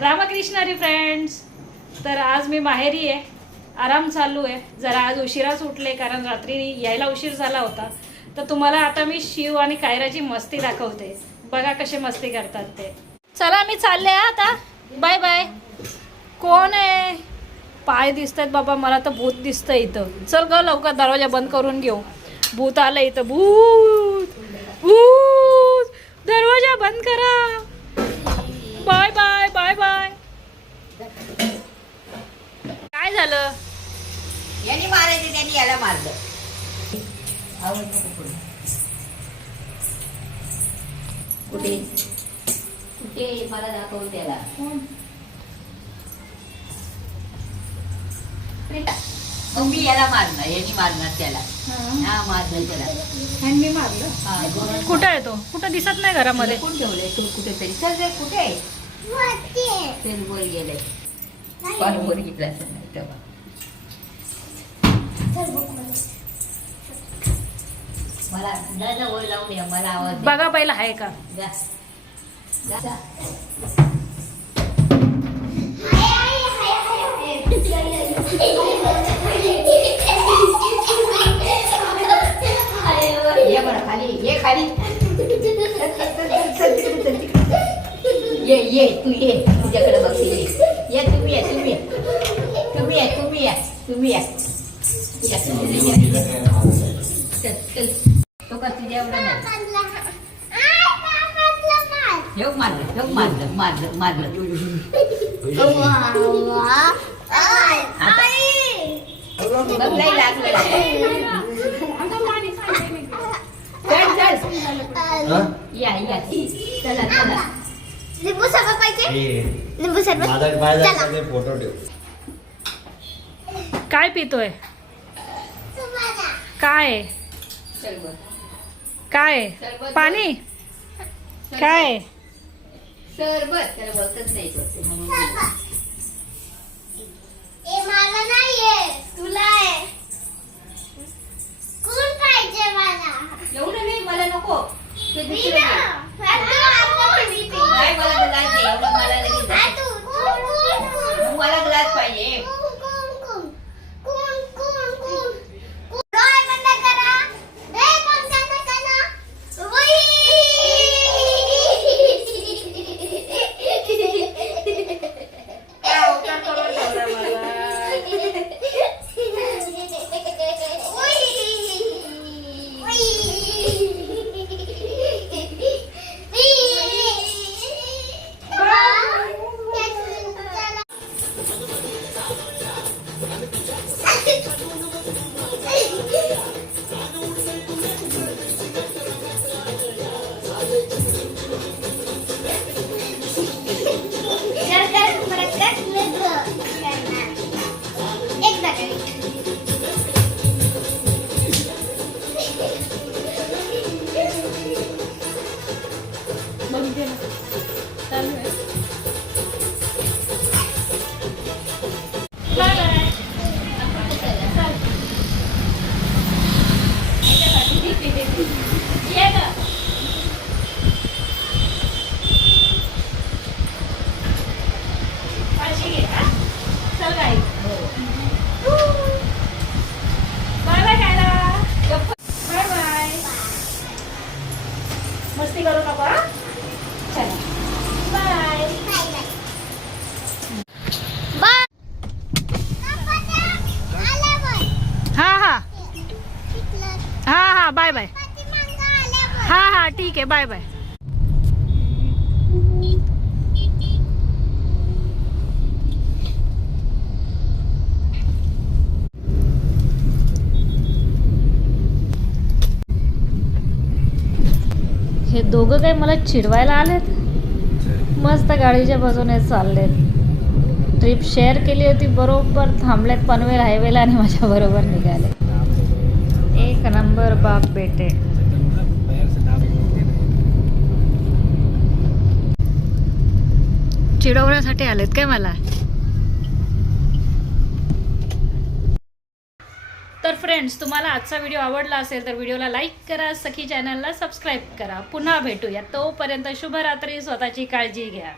Ramakrishna Hari friends. तर आज मी माहेरी आहे, आराम चालू आहे. जरा आज उशिराच उठले कारण रात्री यायला उशीर झाला होता. तर तुम्हाला आता मी शिव आणि कायराची मस्ती दाखवते. बघा कसे मस्ती करतात ते. चला मी चालले आता. Bye bye. कोण आहे? पाय दिसतात बाबा, मला तर भूत दिसतं इथं. चल ग लवकर दरवाजा बंद करून घेऊ. भूत आलं इथं. भूत भूत, दरवाजा बंद करा. Bye bye bye bye. काय झालं? यांनी मारायचं, त्यांनी याला मारलं. कुठे कुठे मला दाखवू त्याला. मग मी याला मारणार, यांनी मारणार त्याला. हा मारलं त्याला. मी मारलं. कुठं आहे तो? कुठं दिसत नाही घरामध्ये. कोण ठेवलंय तू कुठेतरी? सर रे कुठे आहे? तेल वर गेलंय. पण वर घेतला असेल नाही तेव्हा. मला दादा वर लावून या, मला आवाज दे. बघा पहिला आहे का. जा. जा. ये बरं खाली, ये खाली. ये तू ये, तुझ्याकडे बघते. ये तुम्ही या, तुम्ही तुम्ही या, तुम्ही या, तुम्ही या. चल तो का तुझ्या एवढा नाही. मारलं. बघ लई लागलं. या चला. लिंबू सरबत पाहिजे. लिंबू सरबत. फोटो ठेव. काय पितोय? काय काय पाणी काय? सरबत त्याला बोलतच नाही तो म्हणून. मला नाहीये, तुला आहे. कोण पाहिजे मला? एवढं नाही, मला नको. ते मी दुसरं ना. घे. नाही मला ग्लास दे, एवढं मला लगेच दे. मग मला ग्लास पाहिजे. मस्ती करू नका. चला बाय. हा बाय बाय. हा ठीक आहे. Bye bye. हे दोघं काय मला चिडवायला आलेत. मस्त गाडीच्या बाजूने चाललेत. ट्रिप शेअर केली होती, बरोबर थांबलेत पनवेल हायवेला आणि माझ्या बरोबर निघाले. एक नंबर बाप बेटे. चिडवण्यासाठी आलेत काय मला. तर फ्रेंड्स, तुम्हाला आजचा व्हिडिओ आवडला असेल तर व्हिडिओला लाईक करा, सखी चॅनलला सबस्क्राईब करा. पुन्हा भेटूया. तोपर्यंत शुभरात्री. स्वतःची काळजी घ्या.